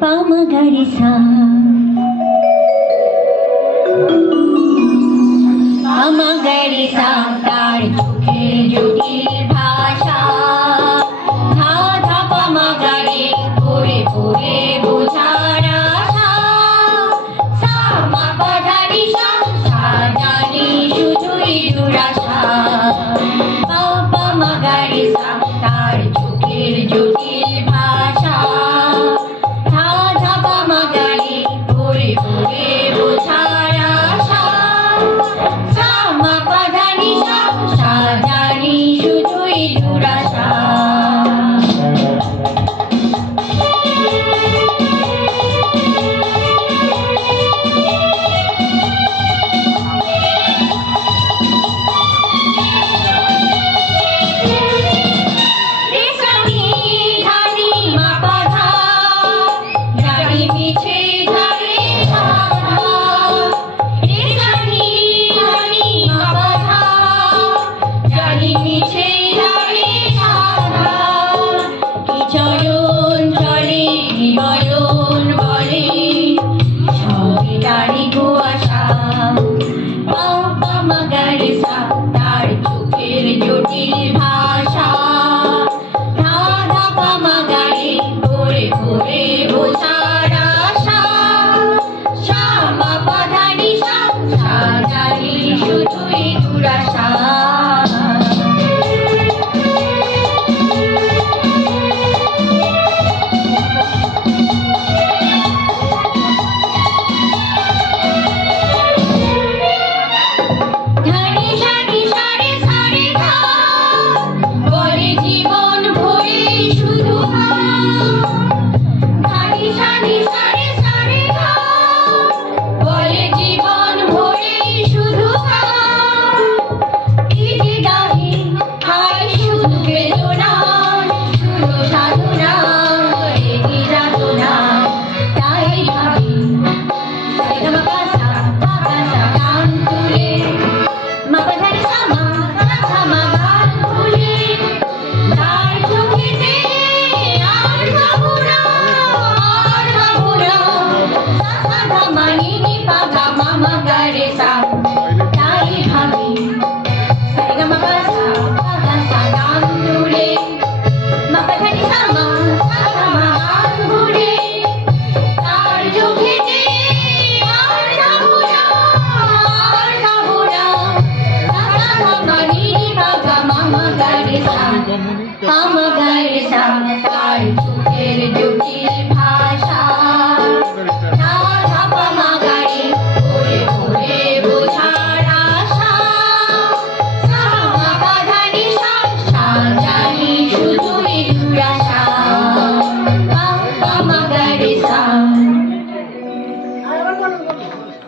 Pamagarisa Pamagarisa তার চোখের জটিল ভাষা ধা ধা পামাগারে পড়ে পড়ে বোঝার আশা সা মা পা ধা নি সা জানি শুধুই দুরাশা পামাগারিসা তার চোখের জটিল ভাষা ধা ধা পামাগারে পড়ে পড়ে বোঝার আশা সা মা পা ধা নি সা জানি শুধুই দুরাশা জটিল ভাষা ধা ধা পামাগারে পড়ে পড়ে বোঝার আশা সা মা পা ধা নি সা জানি শুধুই দুরাশা Pamagarisa তার চোখের জটিল